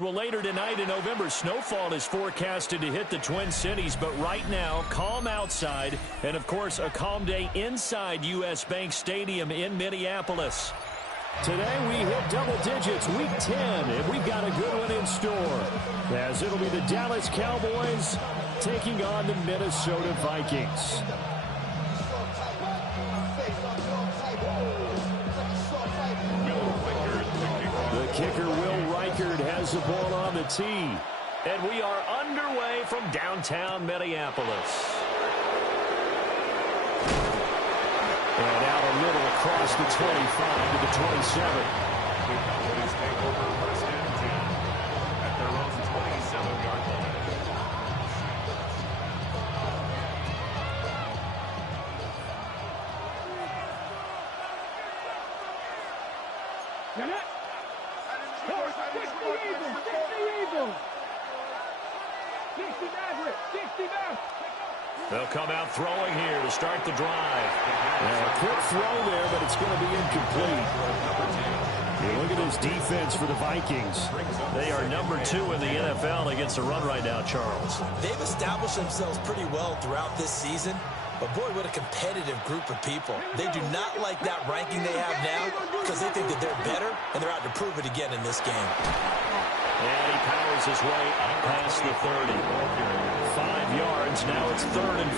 Well, later tonight in November, snowfall is forecasted to hit the Twin Cities, but right now, calm outside, and of course, a calm day inside U.S. Bank Stadium in Minneapolis. Today, we hit double digits, week 10, and we've got a good one in store, as it'll be the Dallas Cowboys taking on the Minnesota Vikings. The kicker, Will Reichard, has the ball on the tee. And we are underway from downtown Minneapolis. And out a little across the 25 to the 27. The Cowboys take over first and 10 at their own 27-yard line. They'll come out throwing here to start the drive. Now, a quick throw there, but it's going to be incomplete. You look at this defense for the Vikings. They are number 2 in the NFL against the run right now, Charles. They've established themselves pretty well throughout this season. But, boy, what a competitive group of people. They do not like that ranking they have now because they think that they're better, and they're out to prove it again in this game. And he powers his way up past the 30. 5 yards. Now it's 3rd and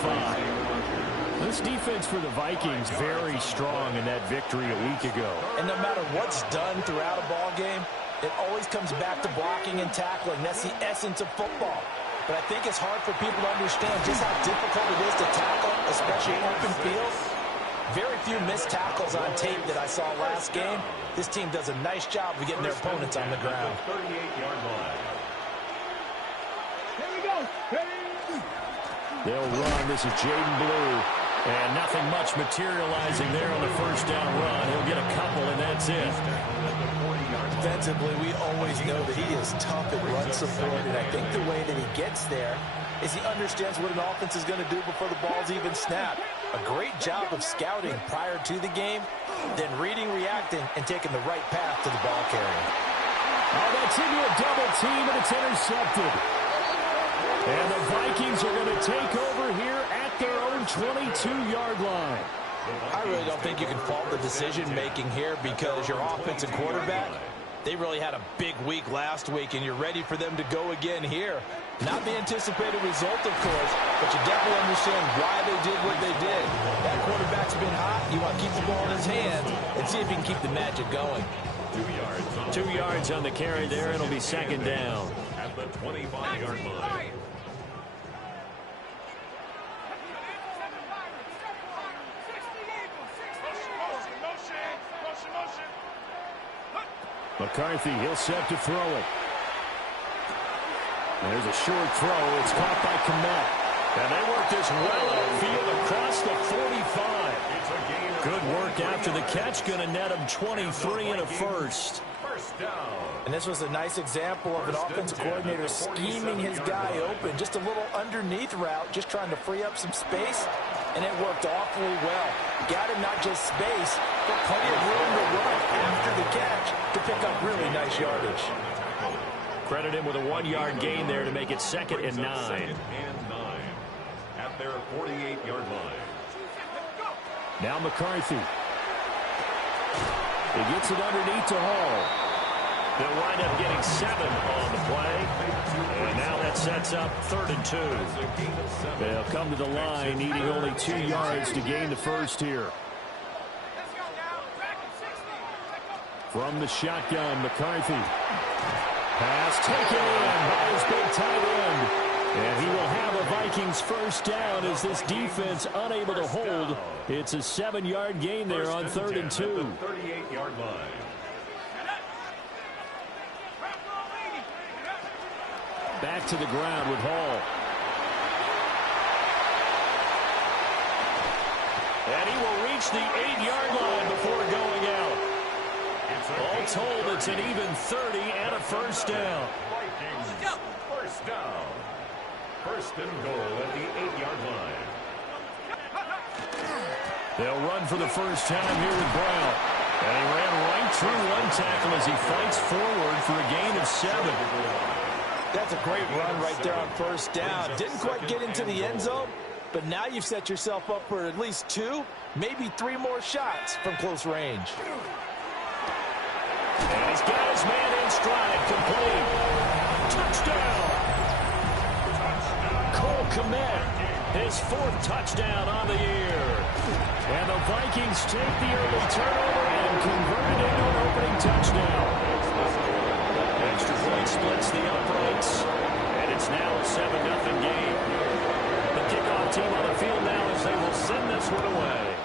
5. This defense for the Vikings very strong in that victory a week ago. And no matter what's done throughout a ball game, it always comes back to blocking and tackling. That's the essence of football. But I think it's hard for people to understand just how difficult it is to tackle, especially in open field. Very few missed tackles on tape that I saw last game. This team does a nice job of getting their opponents on the ground. 38-yard line. Here we go. They'll run. This is Jaden Blue. And nothing much materializing there on the first down run. He'll get a couple, and that's it. Defensively, we always know that he is tough at run support, and I think the way that he gets there is he understands what an offense is going to do before the ball's even snapped. A great job of scouting prior to the game, then reading, reacting, and taking the right path to the ball carrier. Oh, that's into a double team, and it's intercepted. And the Vikings are going to take over here at their own 22-yard line. I really don't think you can fault the decision-making here because your offensive quarterback, they really had a big week last week, and you're ready for them to go again here. Not the anticipated result, of course, but you definitely understand why they did what they did. That quarterback's been hot. You want to keep the ball in his hands and see if he can keep the magic going. 2 yards. 2 yards on the carry there. It'll be second down. At the 25-yard line. McCarthy, he'll set to throw it. There's a short throw. It's caught by Kmet. And they work this well upfield across the 45. Good work after the catch. Going to net him 23 and a first. First down. And this was a nice example of an offensive coordinator scheming his guy open. Just a little underneath route, just trying to free up some space. And it worked awfully well. Got him not just space, but plenty of room to run after the catch to pick up really nice yardage. Credit him with a 1-yard gain there to make it 2nd and 9. 2nd and 9 at their 48-yard line. Now McCarthy. He gets it underneath to Hall. They'll wind up getting 7 on the play. And now that sets up 3rd and 2. They'll come to the line needing only 2 yards to gain the first here. From the shotgun, McCarthy. Pass taken in by his big tight end. And he will have a Vikings first down as this defense unable to hold. It's a 7-yard gain there on 3rd and 2. 38-yard line. Back to the ground with Hall. And he will reach the 8-yard line before going out. All told, it's an even 30 and a first down. Vikings, first down. First and goal at the 8-yard line. They'll run for the first time here with Brown. And he ran right through one tackle as he fights forward for a gain of 7. That's a great run right there on first down. Didn't quite get into the end zone, but now you've set yourself up for at least 2, maybe 3 more shots from close range. And he's got his man in stride, complete. Touchdown! Cole Kmet, his 4th touchdown on the year. And the Vikings take the early turnover and convert it into an opening touchdown. Extra point splits the uprights, and it's now a 7-0 game. The kickoff team on the field now as they will send this one away.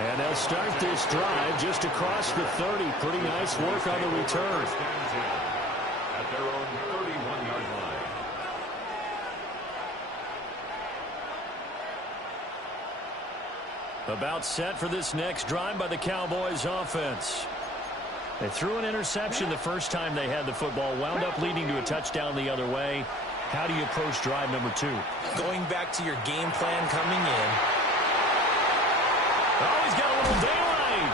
And they'll start this drive just across the 30. Pretty nice work on the return. At their own 31-yard line. About set for this next drive by the Cowboys offense. They threw an interception the first time they had the football, wound up leading to a touchdown the other way. How do you approach drive number 2? Going back to your game plan coming in. Oh, he's got a little daylight.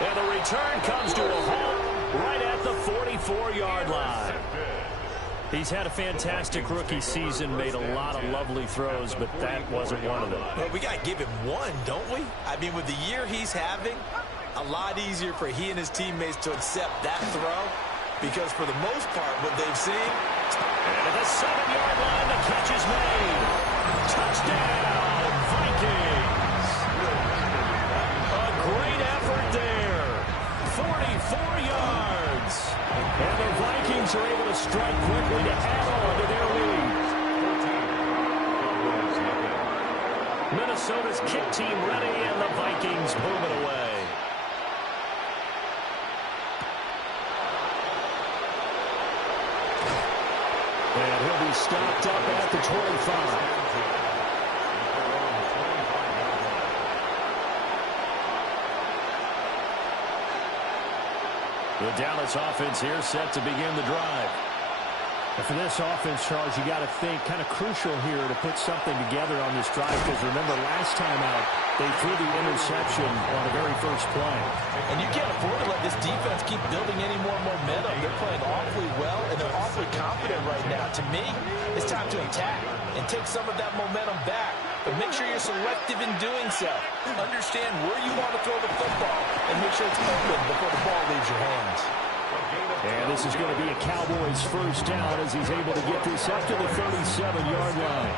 And the return comes to a halt right at the 44-yard line. He's had a fantastic rookie season, made a lot of lovely throws, but that wasn't one of them. Well, we got to give him one, don't we? I mean, with the year he's having, a lot easier for he and his teammates to accept that throw, because for the most part, what they've seen. And at the 7-yard line, the catch is made. Touchdown, Vikings. A great effort there. 44 yards. And the Vikings are able to strike quickly to add on to their lead. Minnesota's kick team ready, and the Vikings move it away. And he'll be stopped up at the 25. The Dallas offense here set to begin the drive. And for this offense, Charles, you got to think kind of crucial here to put something together on this drive, because remember last time out they threw the interception on the very first play. And you can't afford to let this defense keep building any more momentum. They're playing awfully well, and they're awfully confident right now. To me, it's time to attack and take some of that momentum back. But make sure you're selective in doing so. Understand where you want to throw the football and make sure it's open before the ball leaves your hands. And this is going to be a Cowboys first down as he's able to get this up to the 37-yard line.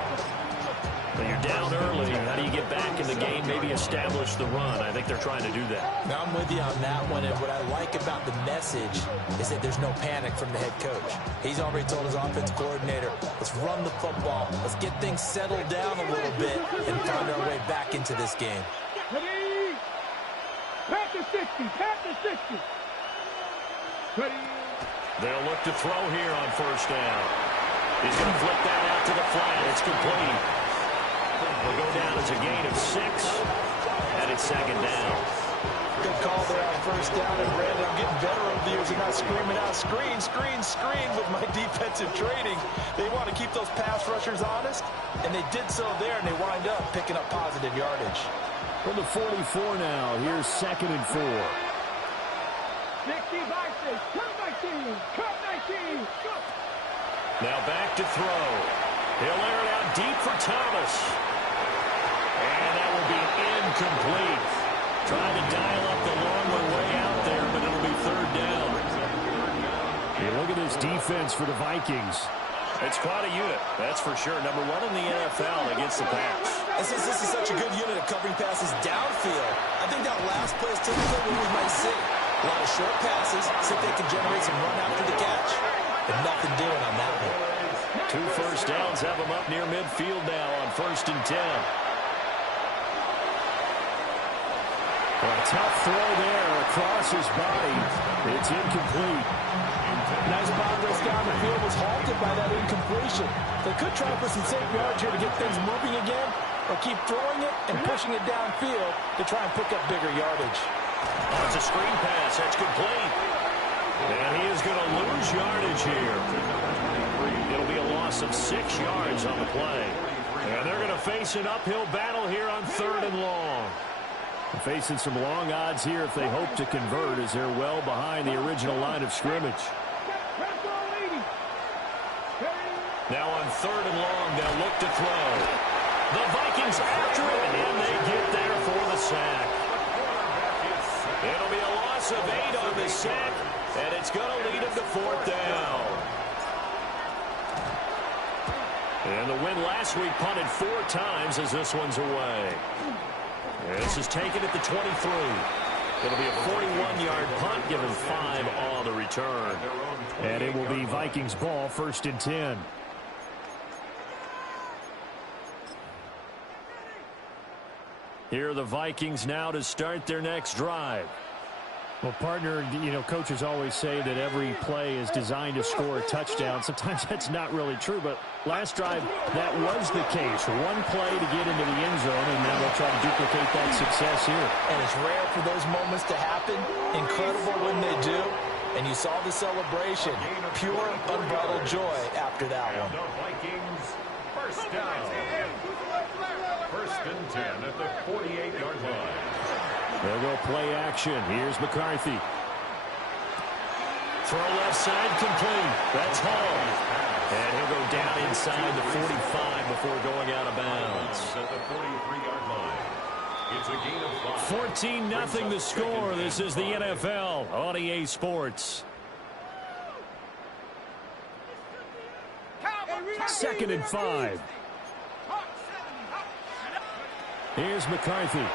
But you're down early. How do you get back in the game, maybe establish the run? I think they're trying to do that. Now, I'm with you on that one, and what I like about the message is that there's no panic from the head coach. He's already told his offense coordinator, let's run the football, let's get things settled down a little bit and find our way back into this game. Ready? Pat the 60, pat the 60. Ready? They'll look to throw here on first down. He's going to flip that out to the flat. It's complete. Will go down as a gain of 6, and it's second down. Good call there on first down, and Brandon, I'm getting better over the years and not screaming out, screen, screen, screen with my defensive training. They want to keep those pass rushers honest, and they did so there, and they wind up picking up positive yardage. From the 44 now, here's 2nd and 4. 60 Vikings, cut 19, cut 19, go. Now back to throw. He'll air it out deep for Thomas. And that will be incomplete. Trying to dial up the long one way out there, but it'll be third down. You look at this defense for the Vikings. It's quite a unit, that's for sure. Number 1 in the NFL against the pass. And since this is such a good unit of covering passes downfield, I think that last play is typically what we might see. A lot of short passes, see if they can generate some run after the catch. But nothing doing on that one. 2 first downs have them up near midfield now on 1st and 10. A tough throw there across his body. It's incomplete. Nice progress down the field was halted by that incompletion. They could try for some safe yards here to get things moving again, or keep throwing it and pushing it downfield to try and pick up bigger yardage. Oh, it's a screen pass. That's complete. And he is going to lose yardage here. It'll be a loss loss of 6 yards on the play. And they're going to face an uphill battle here on 3rd and long. Facing some long odds here if they hope to convert, as they're well behind the original line of scrimmage. Now on 3rd and long, they'll look to throw. The Vikings after it, and they get there for the sack. It'll be a loss of 8 on the sack, and it's going to lead them to 4th down. And the win last week punted 4 times as this one's away. This is taken at the 23. It'll be a 41-yard punt, given 5 on the return. And it will be Vikings ball, 1st and 10. Here are the Vikings now to start their next drive. Well, partner, coaches always say that every play is designed to score a touchdown. Sometimes that's not really true, but last drive, that was the case. One play to get into the end zone, and now they'll try to duplicate that success here. And it's rare for those moments to happen. Incredible when they do. And you saw the celebration. Pure, unbridled joy after that one. Vikings, 1st down. 1st and 10 at the 48-yard line. They'll go play action. Here's McCarthy. Throw left side complete. That's Hall. And he'll go down inside the 45 before going out of bounds. At the 43-yard line. It's a gain of 5. 14-0 the score. This is the NFL on EA Sports. 2nd and 5. Here's McCarthy.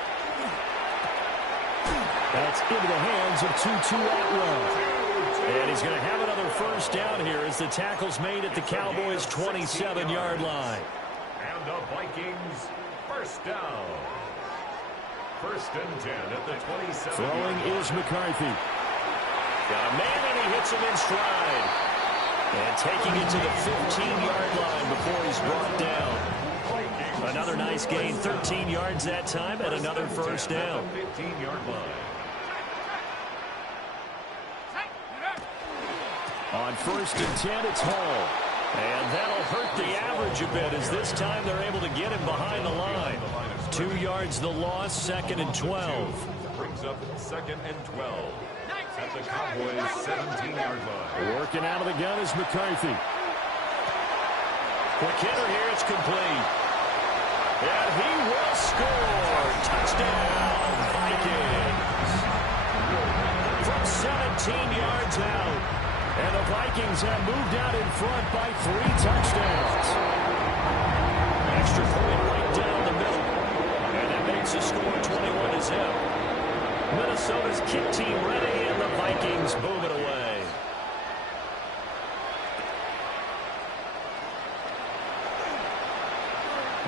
That's into the hands of Tutu Atwell. And he's going to have another 1st down here as the tackle's made at the Cowboys' 27-yard line. And the Vikings, 1st down. 1st and 10 at the 27. Throwing is McCarthy. Got a man, and he hits him in stride. And taking it to the 15-yard line before he's brought down. Another nice gain, 13 yards that time, and another 1st down. 15-yard line. On 1st and 10, it's Hall. And that'll hurt the average a bit, as this time they're able to get him behind the line. 2 yards the loss, 2nd and 12. Brings up 2nd and 12 at the Cowboys' 17-yard line. Working out of the gun is McCarthy. Quick hitter here, it's complete. And he will score. Touchdown, Vikings. From 17 yards out. And the Vikings have moved out in front by 3 touchdowns. Extra point right down the middle. And that makes the score 21-0. Minnesota's kick team ready, and the Vikings boom it away.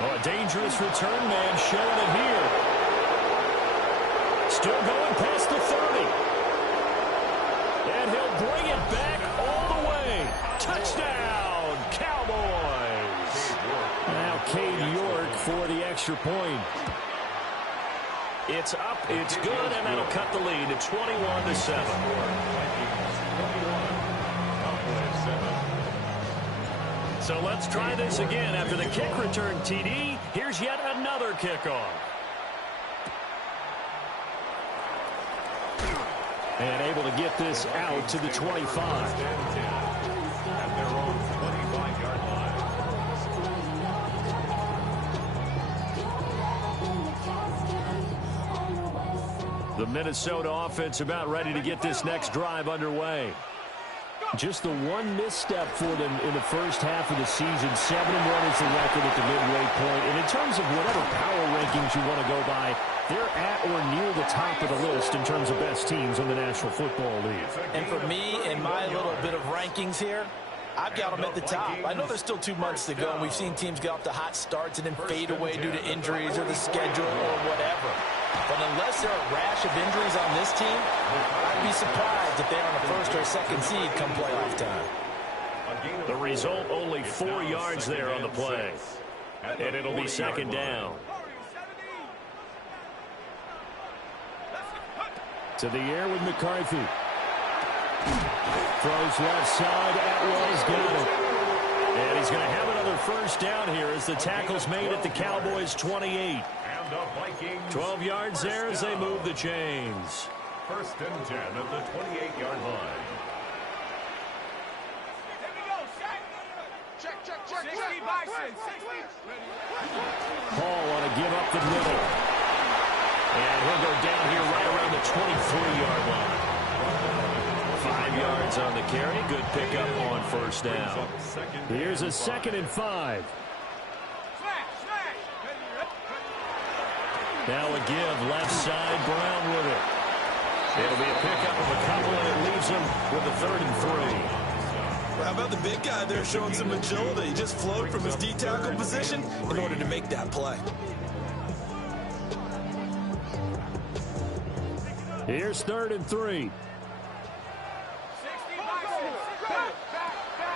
Oh, a dangerous return man showing it here. Still going past the 30. And he'll bring it back all the way. Touchdown, Cowboys. Now Cade York for the extra point. It's up, it's good, and that'll cut the lead to 21-7. So let's try this again. After the kick return TD, here's yet another kickoff. And able to get this out to the 25. At their own 25-yard line. The Minnesota offense about ready to get this next drive underway. Just the one misstep for them in the first half of the season. 7-1 is the record at the midway point. And in terms of whatever power rankings you want to go by, they're at or near the top of the list in terms of best teams in the National Football League. And for me, in my little bit of rankings here, I've got them at the top. I know there's still 2 months to go, and we've seen teams get off to hot starts and then fade away due to injuries or the schedule or whatever. But unless there are a rash of injuries on this team, I'd be surprised if they're on the 1st or 2nd seed come playoff time. The result, only 4 yards there on the play. And it'll be 2nd down. To the air with McCarthy. Throws left side. Atwell's got it. And he's going to have another first down here as the tackle's made at the Cowboys' 28. And the Vikings 12 yards there as they move the chains. First and 10 at the 28-yard line. Hall on a give up the middle. And he'll go down here right around the 23-yard line. 5 yards on the carry. Good pickup on first down. Here's a 2nd and 5. Now a give left side. Brown with it. It'll be a pickup of a couple, and it leaves him with a 3rd and 3. How about the big guy there showing some agility? He just flowed from his D-tackle position in order to make that play. Here's 3rd and 3.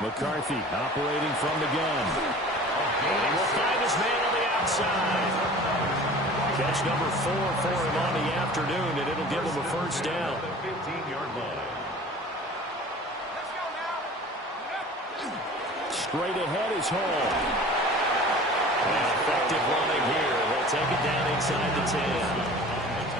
McCarthy operating from the gun. And he will find his man on the outside. Catch number 4 for him on the afternoon, and it'll give him a first down. 15-yard line. Straight ahead is Hall. And effective running here. He'll take it down inside the 10.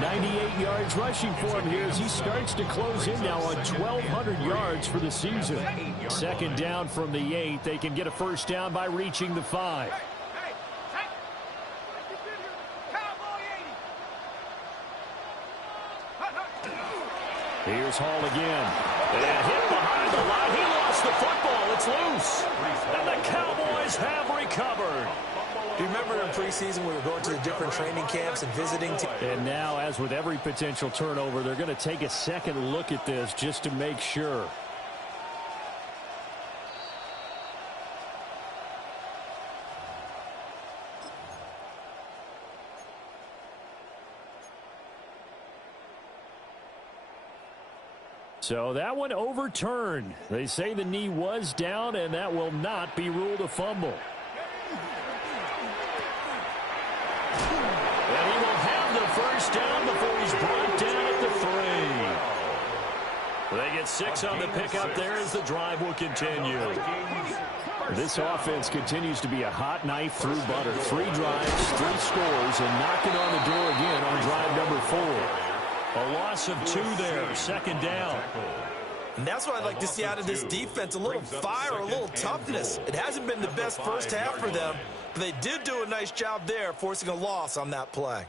98 yards rushing for him here as he starts to close in now on 1,200 yards for the season. 2nd down from the 8. They can get a first down by reaching the 5. Here's Hall again. And hit behind the line. He lost the football. It's loose. And the Cowboys have recovered. Do you remember in preseason we were going to the different training camps and visiting teams? And now, as with every potential turnover, they're going to take a second look at this just to make sure. So that one overturned. They say the knee was down, and that will not be ruled a fumble. And he will have the first down before he's brought down at the 3. They get 6 on the pickup there as the drive will continue. This offense continues to be a hot knife through butter. 3 drives, 3 scores, and knocking on the door again on drive number 4. A loss of 2 there, 2nd down. And that's what I'd like to see out of this defense, a little fire, a little toughness. It hasn't been the best first half for them, but they did do a nice job there, forcing a loss on that play.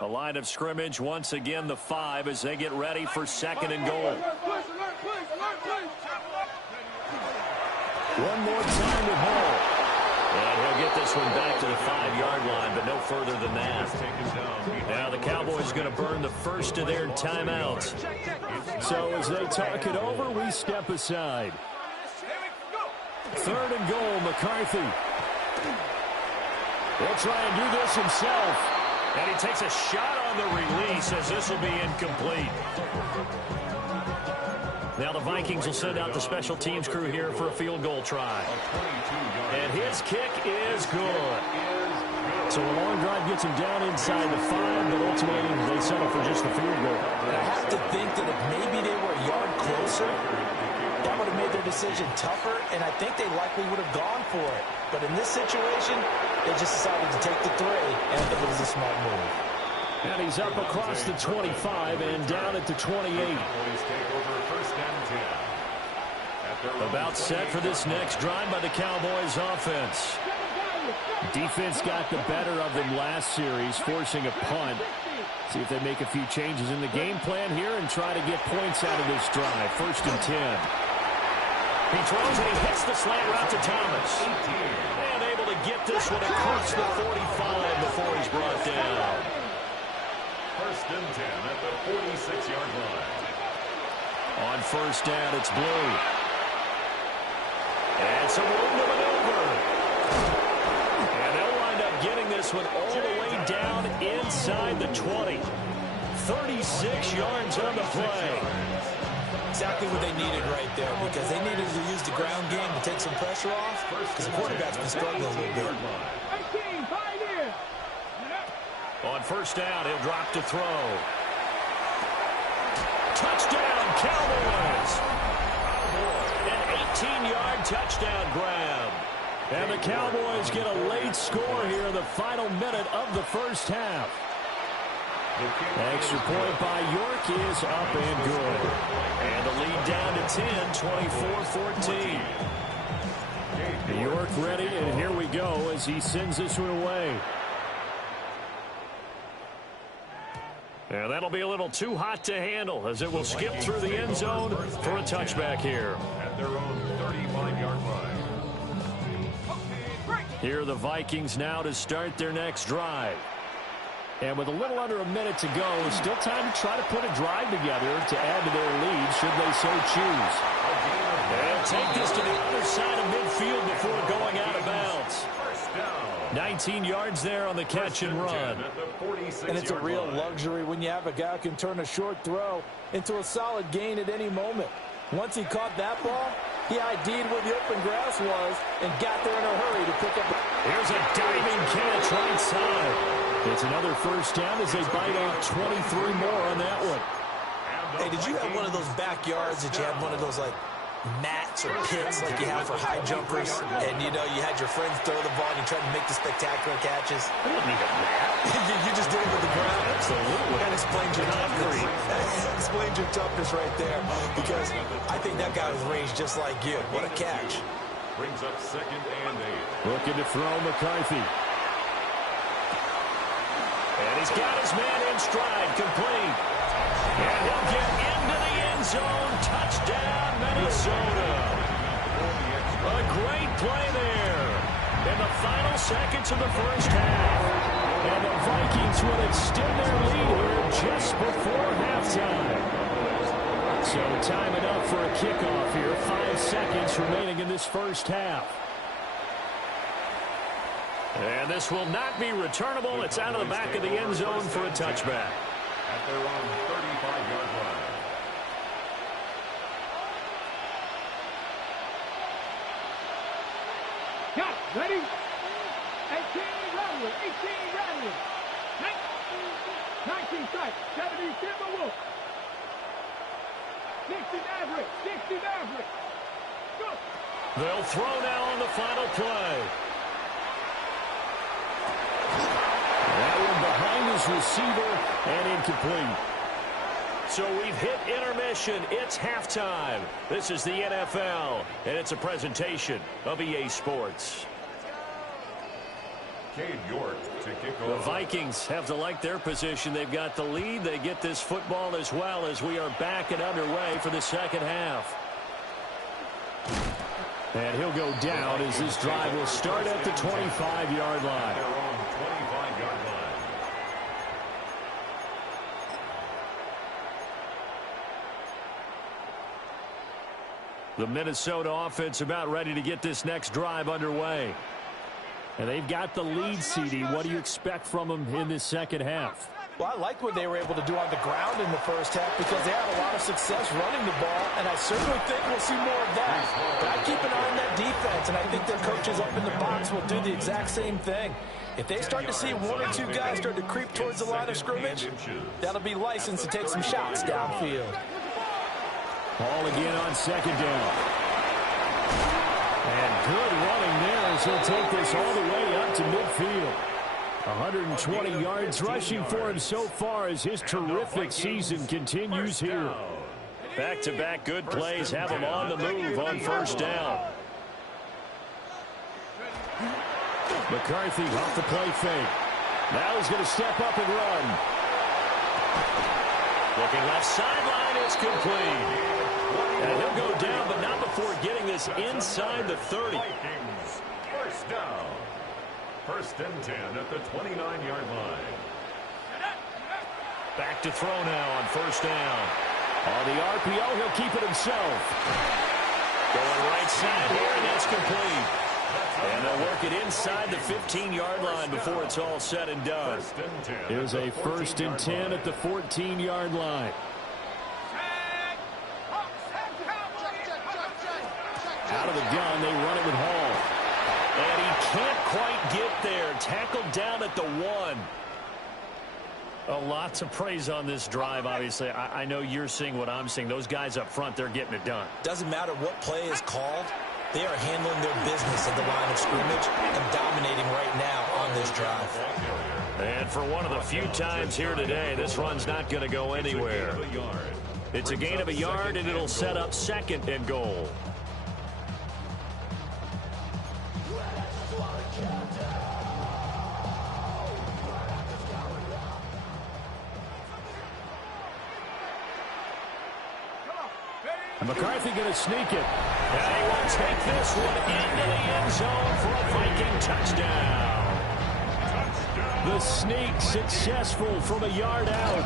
A line of scrimmage, once again the 5 as they get ready for 2nd and goal. One more time with Hall. And he'll get this one back to the 5-yard line, but no further than that. Now the Cowboys going to burn the first of their timeouts. So as they talk it over, we step aside. 3rd and goal, McCarthy. He'll try and do this himself. And he takes a shot on the release as this will be incomplete. Now the Vikings will send out the special teams crew here for a field goal try. And his kick is good. So a long drive gets him down inside the 5, but ultimately they settle for just the field goal. I have to think that if maybe they were a yard closer, that would have made their decision tougher, and I think they likely would have gone for it. But in this situation, they just decided to take the 3, and I think it was a smart move. And he's up across the 25 and down at the 28. About set for this next drive by the Cowboys offense. Defense got the better of them last series, forcing a punt. See if they make a few changes in the game plan here and try to get points out of this drive. 1st and 10. He throws and he hits the slant route to Thomas. And able to get this one across the 45 before he's brought down. 1st and 10 at the 46-yard line. On 1st down, it's Blue. And some room to maneuver. And they'll wind up getting this one all the way down inside the 20. 36 yards on the play. Exactly what they needed right there, because they needed to use the ground game to take some pressure off, because the quarterback's been struggling a little bit. On 1st down, he'll drop to throw. Touchdown, Cowboys! An 18-yard touchdown grab. And the Cowboys get a late score here in the final minute of the first half. Extra point by York is up and good. And the lead down to 10, 24-14. York ready, and here we go as he sends this one away. And that'll be a little too hot to handle as it will skip through the end zone for a touchback here. At their own 35-yard line. Here are the Vikings now to start their next drive. And with a little under a minute to go, still time to try to put a drive together to add to their lead should they so choose. They'll take this to the other side of midfield before going out of bounds. 19 yards there on the catch and run. And it's a real luxury when you have a guy who can turn a short throw into a solid gain at any moment. Once he caught that ball, he ID'd where the open grass was and got there in a hurry to pick up. Here's a diving catch right side. It's another first down as they bite off 23 more on that one. Hey, did you have one of those backyards that you had one of those, like, mats or pits like you have for high jumpers? And, you know, you had your friends throw the ball and you tried to make the spectacular catches? I didn't need a mat. you just did it with the ground. Absolutely. That explains your toughness. That explains your toughness right there. Because I think that guy was raised just like you. What a catch. Brings up 2nd and 8. Looking to throw McCarthy. And he's got his man in stride, complete. And he'll get into the end zone. Touchdown, Minnesota. A great play there in the final seconds of the first half. And the Vikings will extend their lead here just before halftime. So time enough for a kickoff here. 5 seconds remaining in this first half. And this will not be returnable. It's out of the back of the end zone for a touchback. At their own 35-yard line. Got it. Ready? 18 Rattler. 18 Rattler. 19 strike. 70 Timberwolf. 60 Maverick. 60 Maverick. Go. They'll throw now on the final play. That one behind his receiver and incomplete. So we've hit intermission. It's halftime. This is the NFL, and it's a presentation of EA Sports. Cade York to kick The off. Vikings have to like their position. They've got the lead. They get this football as well as we are back and underway for the second half. And he'll go down as this drive will start at the 25-yard line. Their own 25-yard line. The Minnesota offense about ready to get this next drive underway. And they've got the lead, CD. What do you expect from them in this second half? Well, I liked what they were able to do on the ground in the first half because they had a lot of success running the ball, and I certainly think we'll see more of that. But I keep an eye on that defense, and I think their coaches up in the box will do the exact same thing. If they start to see one or two guys start to creep towards the line of scrimmage, that'll be licensed to take some shots downfield. Ball again on second down. And good running there as he'll take this all the way up to midfield. 120 yards rushing for him so far as his terrific season continues here. Back-to-back good plays have him on the move on first down. McCarthy off the play fake. Now he's going to step up and run. Looking left sideline is complete. And he'll go down, but not before getting this inside the 30. Vikings, first down. 1st and 10 at the 29-yard line. Back to throw now on first down. On the RPO, he'll keep it himself. Going right side here, and that's complete. And they'll work it inside the 15-yard line before it's all said and done. 1st and 10. Here's a 1st and 10 at the 14-yard line. Out of the gun, they run it with Hall. And he can't quite get there. Tackled down at the 1. A lot to praise on this drive, obviously. I know you're seeing what I'm seeing. Those guys up front, they're getting it done. Doesn't matter what play is called. They are handling their business at the line of scrimmage and dominating right now on this drive. And for one of the few times here today, this run's not going to go anywhere. It's a gain of a yard, and it'll set up 2nd and goal. And McCarthy going to sneak it. And he will take this one into the end zone for a Viking touchdown. The sneak successful from a yard out.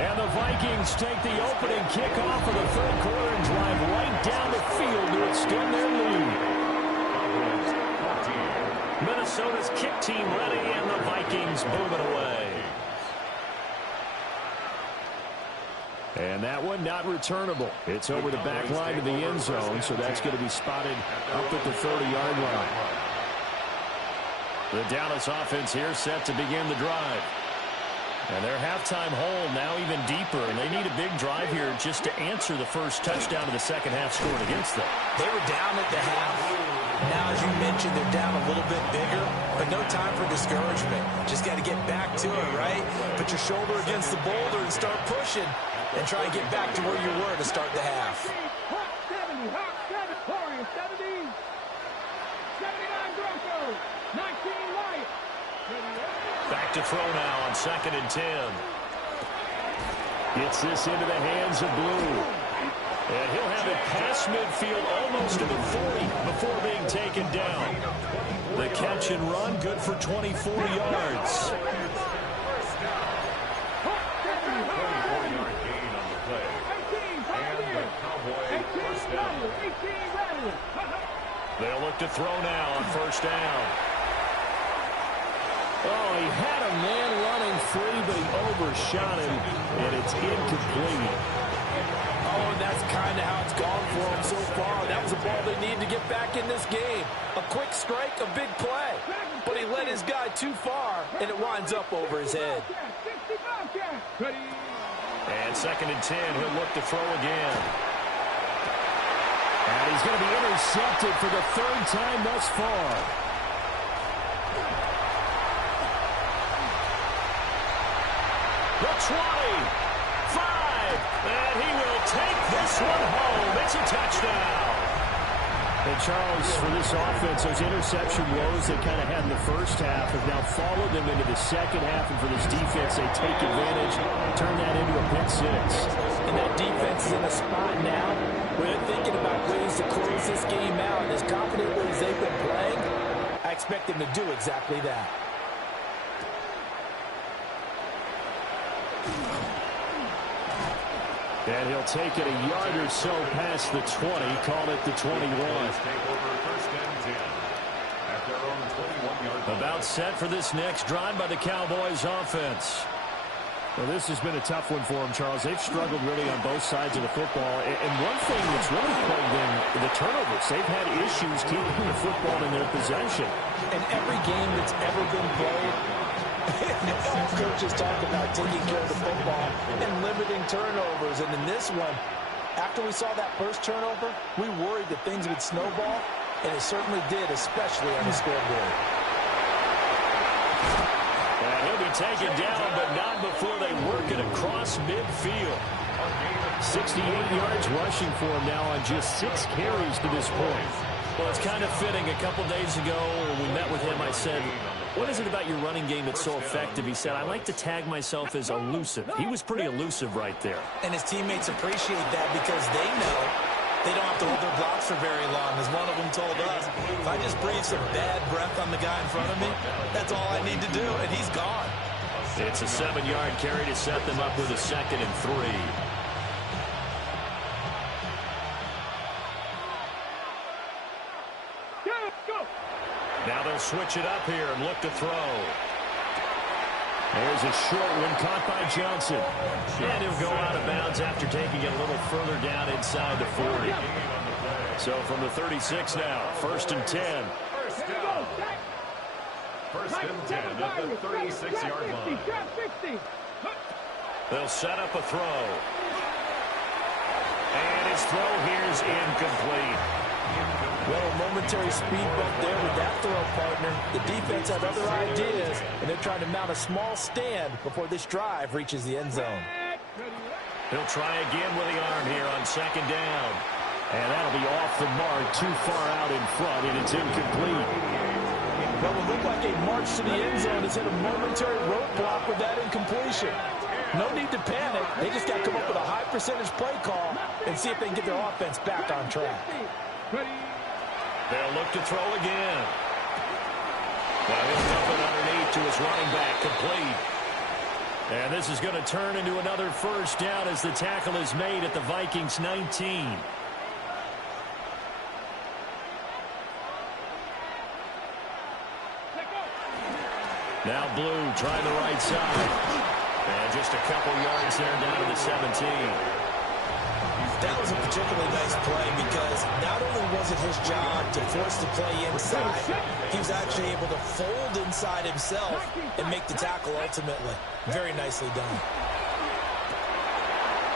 And the Vikings take the opening kickoff of the 3rd quarter and drive right down the field to extend their lead. Minnesota's kick team ready, and the Vikings moving away. And that one not returnable. It's over the back line to the end zone, so that's going to be spotted up at the 30-yard line. The Dallas offense here set to begin the drive. And their halftime hole now even deeper, and they need a big drive here just to answer the first touchdown of the second half scored against them. They were down at the half. Now, as you mentioned, they're down a little bit bigger, but no time for discouragement. Just got to get back to it, right? Put your shoulder against the boulder and start pushing, and try and get back to where you were to start the half. 70, 79 Broncos, 19 Lions. Back to throw now on 2nd and 10. Gets this into the hands of Blue. And he'll have it past midfield almost to the 40 before being taken down. The catch and run good for 24 yards. 24-yard gain on the play. And the Cowboy first down. They'll look to throw now on 1st down. Oh, he had a man running free, but he overshot him, and it's incomplete. Oh, and that's kind of how it's gone for him so far. That was a ball they need to get back in this game. A quick strike, a big play. But he led his guy too far, and it winds up over his head. And 2nd and 10, he'll look to throw again. And he's going to be intercepted for the 3rd time thus far. The 20, 5, and he will take this one home. It's a touchdown. And Charles, for this offense, those interception woes they kind of had in the first half have now followed them into the second half, and for this defense, they take advantage, turn that into a pick 6. And that defense is in a spot now where they're thinking about ways to close this game out. And as confidently as they've been playing, I expect them to do exactly that. And he'll take it a yard or so past the 20, call it the 21. About set for this next drive by the Cowboys offense. Well, this has been a tough one for them, Charles. They've struggled really on both sides of the football. And one thing that's really plagued them, the turnovers. They've had issues keeping the football in their possession. In every game that's ever been played, coaches talk about taking care of the football and limiting turnovers. And in this one, after we saw that first turnover, we worried that things would snowball, and it certainly did, especially on the scoreboard. And he'll be taken down, but not before they work it across midfield. 68 yards rushing for him now on just 6 carries to this point. Well, it's kind of fitting. A couple days ago when we met with him, I said, what is it about your running game that's so effective? He said, I like to tag myself as elusive. He was pretty elusive right there. And his teammates appreciate that because they know they don't have to hold their blocks for very long. As one of them told us, if I just breathe some bad breath on the guy in front of me, that's all I need to do, and he's gone. It's a 7-yard carry to set them up with a 2nd and 3. Now they'll switch it up here and look to throw. There's a short one caught by Johnson. And he'll go out of bounds after taking it a little further down inside the 40. So from the 36 now, 1st and 10. First and 10 at the 36-yard line. They'll set up a throw. And his throw here is incomplete. Well, a momentary speed bump there with that throw partner. The defense had other ideas, and they're trying to mount a small stand before this drive reaches the end zone. He'll try again with the arm here on second down. And that'll be off the mark, too far out in front, and it's incomplete. Well, it looked like a march to the end zone has hit a momentary roadblock with that incompletion. No need to panic. They just got to come up with a high percentage play call and see if they can get their offense back on track. They'll look to throw again. Now he'll dump it underneath to his running back, complete. And this is going to turn into another first down as the tackle is made at the Vikings 19. Now Blue trying the right side. And just a couple yards there down to the 17. That was a particularly nice play because not only was it his job to force the play inside, he was actually able to fold inside himself and make the tackle ultimately. Very nicely done.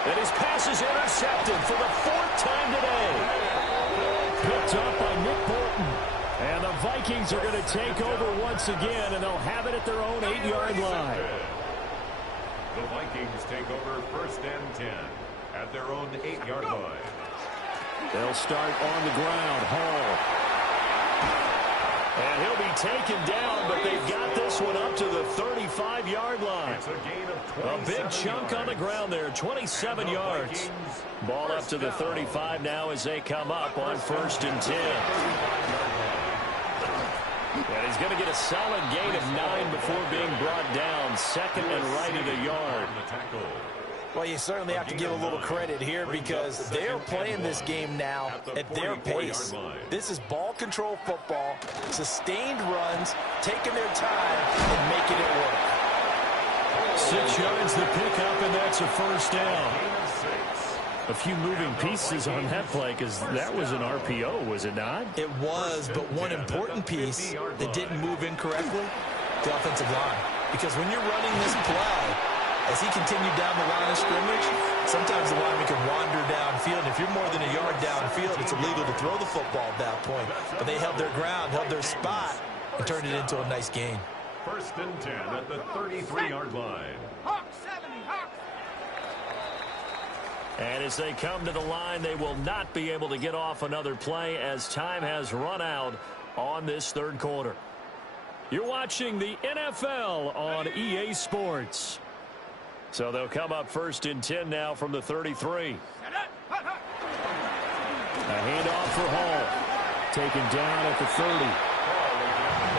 And his pass is intercepted for the 4th time today. Picked up by Nick Bolton. And the Vikings are going to take over once again, and they'll have it at their own 8-yard line. The Vikings take over 1st and 10 at their own 8-yard line. They'll start on the ground. Hall. And he'll be taken down, but they've got this one up to the 35-yard line. It's a gain of 27 A big chunk on the ground there, 27 yards. Ball up to the 35 now as they come up on 1st and 10. And he's going to get a solid gain of 9 before being brought down. 2nd and right at a yard. Well, you certainly have to give a little credit here because they're playing this game now at their pace. This is ball control football, sustained runs, taking their time and making it work. 6 yards the pickup, and that's a first down. A few moving pieces on that play because that was an RPO, was it not? It was, but one important piece that didn't move incorrectly, the offensive line. Because when you're running this play, as he continued down the line of scrimmage, sometimes the lineman can wander downfield. If you're more than a yard downfield, it's illegal to throw the football at that point. But they held their ground, held their spot, and turned it into a nice gain. 1st and 10 at the 33-yard line. And as they come to the line, they will not be able to get off another play as time has run out on this 3rd quarter. You're watching the NFL on EA Sports. So they'll come up 1st and 10 now from the 33. A handoff for Hall. Taken down at the 30.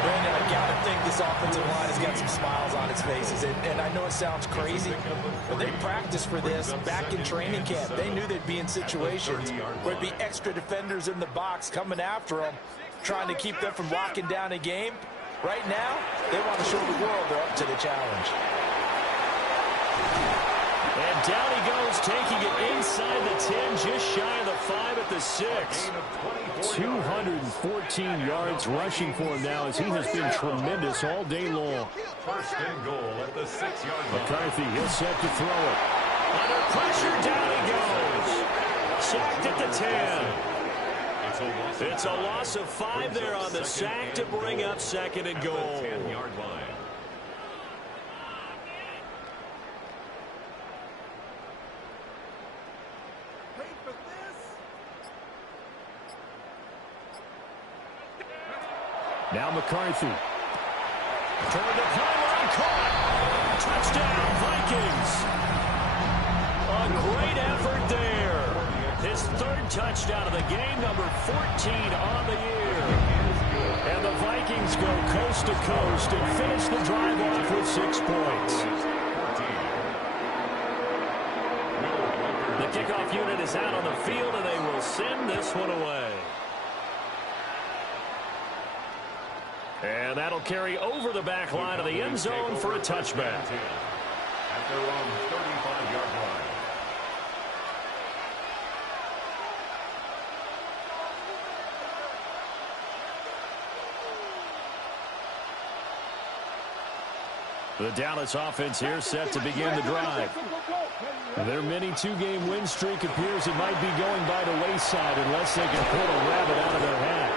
Brandon, I got to think this offensive line has got some smiles on its faces. And I know it sounds crazy, but they practiced for this back in training camp. They knew they'd be in situations where there'd be extra defenders in the box coming after them, trying to keep them from locking down a game. Right now, they want to show the world they're up to the challenge. And down he goes, taking it inside the 10, just shy of the 5 at the 6. 214 yards rushing for him now as he has been tremendous all day long. 1st and goal at the 6-yard line. McCarthy, he'll set to throw it. Under pressure, down he goes. Sacked at the 10. It's a loss of 5 there on the sack to bring up 2nd and goal. 10-yard line. Now McCarthy. Toward the pylon, caught. Touchdown, Vikings. A great effort there. His 3rd touchdown of the game, number 14 on the year. And the Vikings go coast to coast and finish the drive off with 6 points. The kickoff unit is out on the field, and they will send this one away. And that'll carry over the back line of the end zone for a touchback. At their own 35-yard line. The Dallas offense here set to begin the drive. Their mini two-game win streak appears it might be going by the wayside unless they can pull a rabbit out of their hat.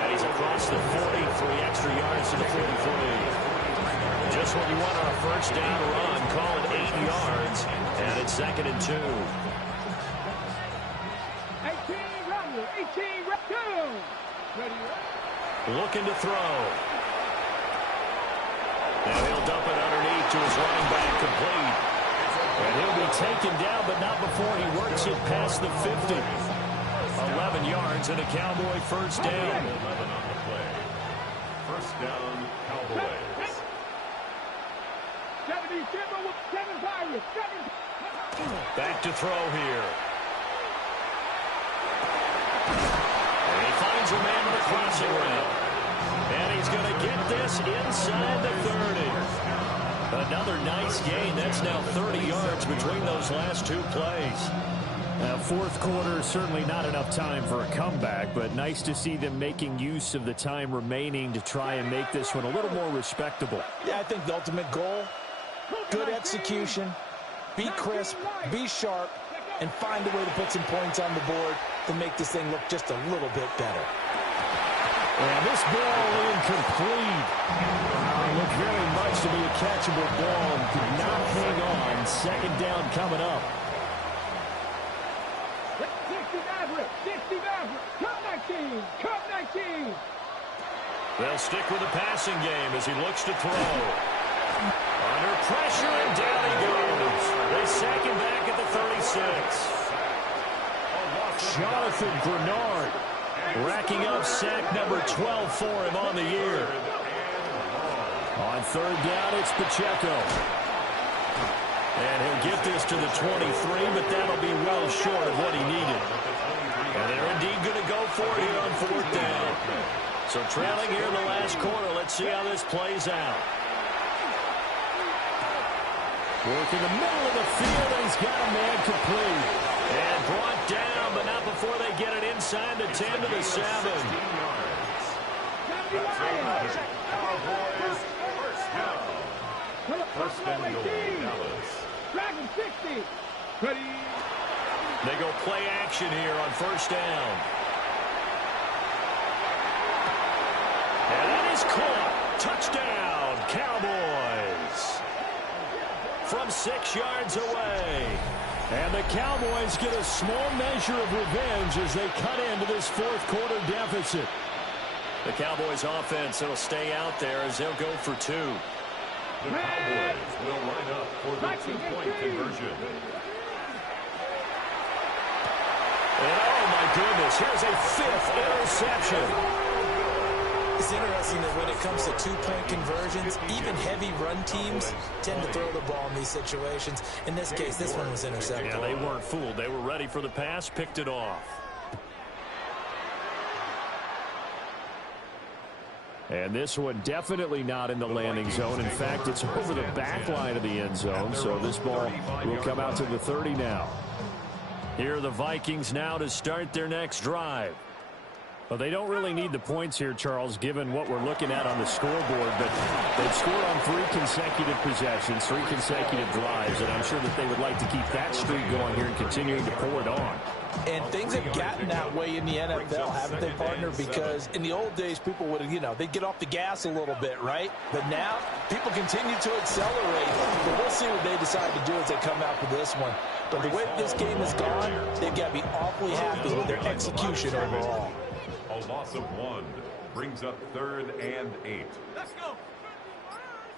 And he's across the 40, 3 extra yards to the 43. Just what you want on a first down run. Call it 8 yards, and it's 2nd and 2. 18 2. Looking to throw. And he'll dump it underneath to his running back, complete. And he'll be taken down, but not before he works it past the 50. 11 yards and a Cowboy first down. 11 on the play. First down, Cowboys. 77 with 7 Pirates. Back to throw here. And he finds a man on the crossing route. And he's going to get this inside the 30. Another nice gain. That's now 30 yards between those last 2 plays. Fourth quarter, certainly not enough time for a comeback, but nice to see them making use of the time remaining to try and make this one a little more respectable. Yeah, I think the ultimate goal, good execution, be crisp, be sharp, and find a way to put some points on the board to make this thing look just a little bit better. And this ball incomplete. Looked very much to be a catchable ball and could not hang on. Second down coming up. 60 Maverick. Come 19. They'll stick with the passing game as he looks to throw. Under pressure, and down he goes. They sack him back at the 36. Jonathan Grenard racking up sack number 12 for him on the year. On third down, it's Pacheco. And he'll get this to the 23, but that'll be well short of what he needed. And they're indeed going to go for it here on fourth down. So trailing here in the last quarter, let's see how this plays out. Work in the middle of the field, and he's got a man complete. And brought down, but not before they get it inside the 10 to the 7. Cowboys first down. First and goal, Dallas. Dragon 60. Ready. They go play action here on first down. And that is caught. Touchdown, Cowboys. From 6 yards away. And the Cowboys get a small measure of revenge as they cut into this fourth quarter deficit. The Cowboys offense will stay out there as they'll go for 2. The Cowboys will line up for the 2-point conversion. And oh my goodness, here's a 5th interception. It's interesting that when it comes to 2-point conversions, even heavy run teams tend to throw the ball in these situations. In this case, this one was intercepted. Yeah, they weren't fooled. They were ready for the pass, picked it off. And this one definitely not in the landing zone. In fact, it's over the back line of the end zone. So this ball will come out to the 30 now. Here are the Vikings now to start their next drive. Well, they don't really need the points here, Charles, given what we're looking at on the scoreboard. But they've scored on 3 consecutive possessions, 3 consecutive drives, and I'm sure that they would like to keep that streak going here and continuing to pour it on. And things have gotten that way in the NFL, haven't they, partner? Because in the old days, people would, they'd get off the gas a little bit, right? But now, people continue to accelerate. But we'll see what they decide to do as they come out for this one. But the way this game has gone, they've got to be awfully happy with their execution overall. A loss of 1 brings up 3rd and 8. Let's go.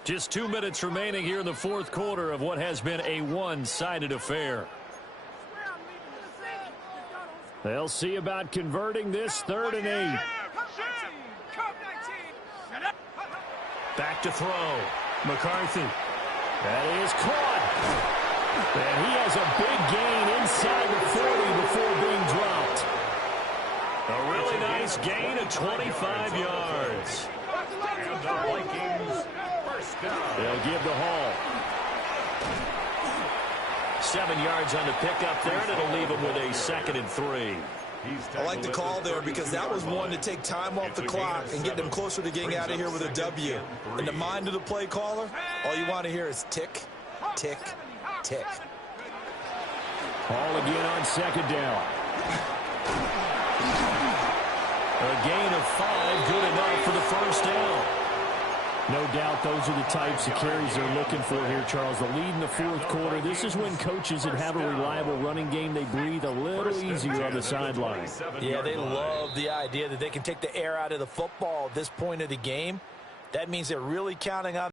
Just 2 minutes remaining here in the fourth quarter of what has been a one-sided affair. They'll see about converting this 3rd and 8. Back to throw. McCarthy. That is caught. And he has a big gain inside the 40 before being dropped. A really nice gain of 25 yards. And the Vikings first down. They'll give the Hall. 7 yards on the pickup there, and it'll leave them with a 2nd and 3. I like the call there because that was one to take time off the clock and get them closer to getting out of here with a W. In the mind of the play caller, all you want to hear is tick, tick, tick. Ball again on second down. A gain of 5, good enough for the first down. No doubt those are the types of carries they're looking for here, Charles. The lead in the fourth quarter. This is when coaches that have a reliable running game, they breathe a little easier on the sideline. Yeah, they love the idea that they can take the air out of the football at this point of the game. That means they're really counting on